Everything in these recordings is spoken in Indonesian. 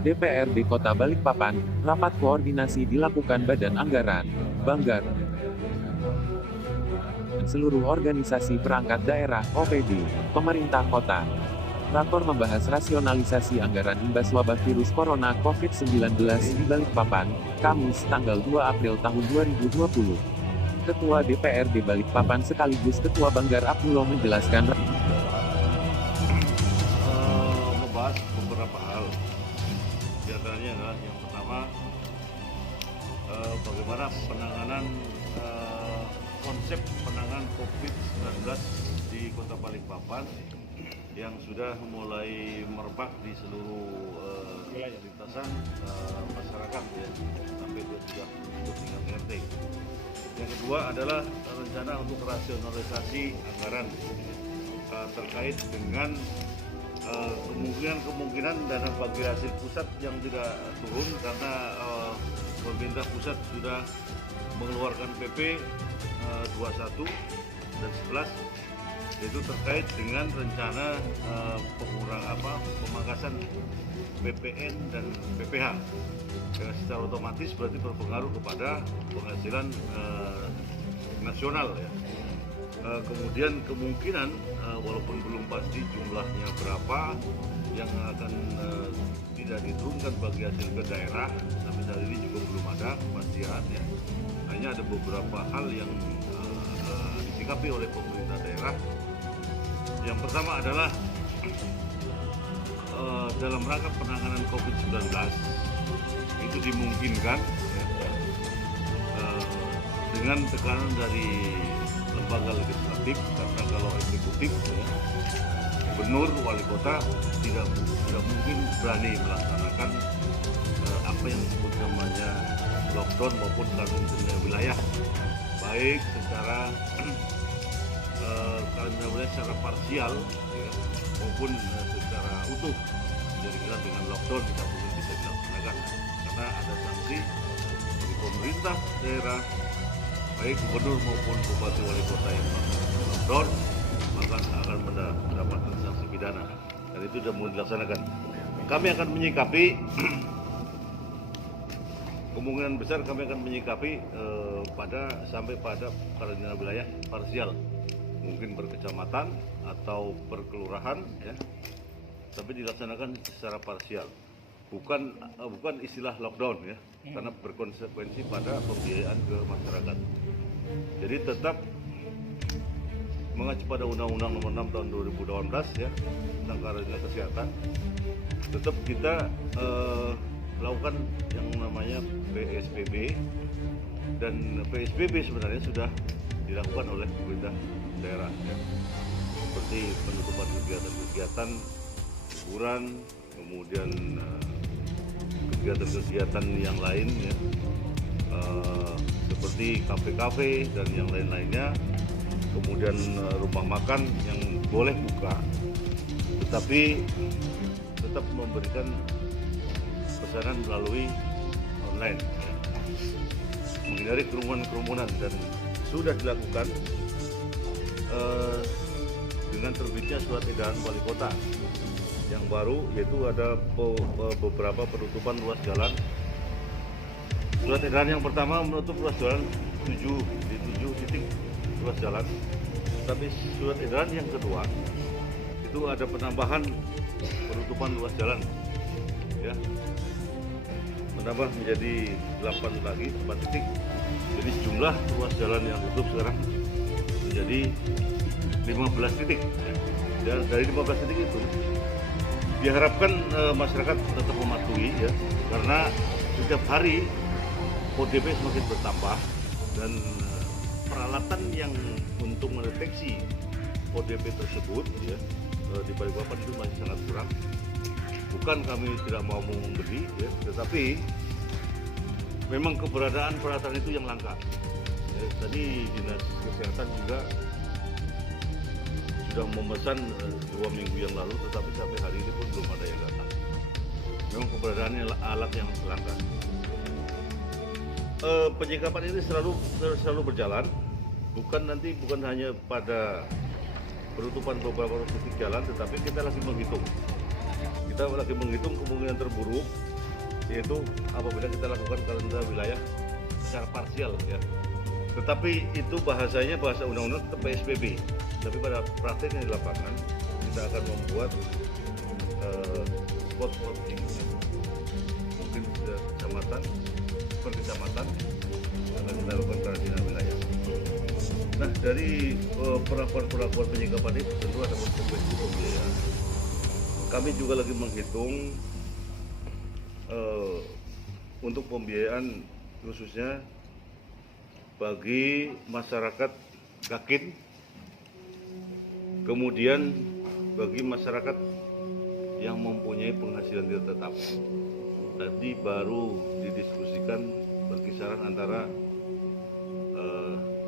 DPRD Kota Balikpapan, rapat koordinasi dilakukan Badan Anggaran, Banggar, dan seluruh organisasi perangkat daerah, OPD, pemerintah kota. Rakor membahas rasionalisasi anggaran imbas wabah virus corona COVID-19 di Balikpapan, Kamis, tanggal 2 April tahun 2020. Ketua DPRD Balikpapan sekaligus Ketua Banggar Abdullah menjelaskan membahas beberapa hal. Di antaranya adalah yang pertama, bagaimana penanganan konsep penanganan COVID-19 di Kota Balikpapan yang sudah mulai merebak di seluruh lintasan masyarakat ya, sampai sudah untuk tingkat RT. Yang kedua adalah rencana untuk rasionalisasi anggaran terkait dengan kemungkinan dana bagi hasil pusat yang tidak turun karena pemerintah pusat sudah mengeluarkan PP 21 dan 11, yaitu terkait dengan rencana pemangkasan PPN dan PPH. Secara otomatis berarti berpengaruh kepada penghasilan nasional ya. Kemudian kemungkinan walaupun belum pasti jumlahnya berapa yang akan tidak diturunkan bagi hasil ke daerah, sampai saat ini juga belum ada kepastian ya. Hanya ada beberapa hal yang disikapi oleh pemerintah daerah. Yang pertama adalah dalam rangka penanganan COVID-19 itu dimungkinkan ya, dengan tekanan dari lembaga legislatif, karena kalau eksekutif ya, gubernur, wali kota tidak mungkin berani melaksanakan apa yang disebut namanya lockdown maupun karantina wilayah, baik secara karantina wilayah secara parsial ya, maupun secara utuh. Jadi kita dengan lockdown tidak mungkin bisa dilaksanakan karena ada sanksi dari pemerintah daerah, baik gubernur maupun bupati wali kota yang melakukan lockdown, maka akan mendapatkan sanksi pidana, dan itu sudah mulai dilaksanakan. Kami akan menyikapi kemungkinan besar kami akan menyikapi sampai pada karantina wilayah parsial, mungkin per kecamatan atau per kelurahan ya, tapi dilaksanakan secara parsial, bukan istilah lockdown ya, karena berkonsekuensi pada pembiayaan ke masyarakat. Jadi tetap mengacu pada Undang-Undang Nomor 6 Tahun 2018 ya tentang karantina kesehatan, tetap kita melakukan yang namanya PSBB, dan PSBB sebenarnya sudah dilakukan oleh pemerintah daerah ya. Seperti penutupan kegiatan-kegiatan hiburan, kemudian kegiatan-kegiatan yang lain ya, seperti kafe-kafe dan yang lain-lainnya, kemudian rumah makan yang boleh buka tetapi tetap memberikan pesanan melalui online, menghindari kerumunan, dan sudah dilakukan dengan terbitnya surat edaran wali kota yang baru, yaitu ada beberapa penutupan ruas jalan. Surat edaran yang pertama menutup ruas jalan 7 titik ruas jalan, tapi surat edaran yang kedua itu ada penambahan penutupan ruas jalan ya, menambah menjadi 8 titik. Jadi jumlah ruas jalan yang tutup sekarang menjadi 15 titik. Dan dari 15 titik itu diharapkan masyarakat tetap mematuhi ya, karena setiap hari ODP semakin bertambah dan peralatan yang untuk mendeteksi ODP tersebut ya di Balikpapan itu masih sangat kurang. Bukan kami tidak mau membeli ya, tetapi memang keberadaan peralatan itu yang langka. Ya, tadi Dinas Kesehatan juga sudah memesan 2 minggu yang lalu, tetapi sampai hari ini pun belum ada yang datang. Memang keberadaannya alat yang langka. Penyikapan ini selalu berjalan, bukan hanya pada penutupan beberapa titik jalan, tetapi kita lagi menghitung kemungkinan terburuk yaitu apabila kita lakukan karantina wilayah secara parsial ya. Tetapi itu bahasanya bahasa undang-undang tetap PSBB. Tapi pada prakteknya di lapangan kita akan membuat spot-spot mungkin kecamatan per kecamatan akan kita lakukan karantina wilayah. Nah, dari perlakuan penyikapan itu tentu ada konsekuensi pembiayaan. Kami juga lagi menghitung untuk pembiayaan khususnya bagi masyarakat Gakin, kemudian bagi masyarakat yang mempunyai penghasilan tidak tetap. Tadi baru didiskusikan berkisaran antara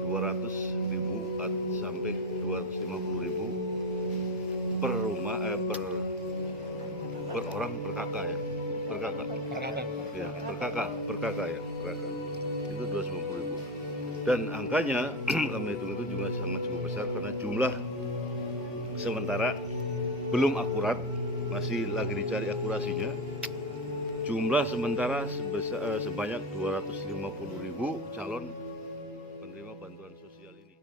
200.000 sampai 250.000 per rumah per orang per kakak ya, per kakak ya, per kakak ya, itu 250.000. Dan angkanya kami hitung itu jumlah sangat cukup besar karena jumlah sementara belum akurat, masih lagi dicari akurasinya. Jumlah sementara sebanyak 250.000 calon penerima bantuan sosial ini.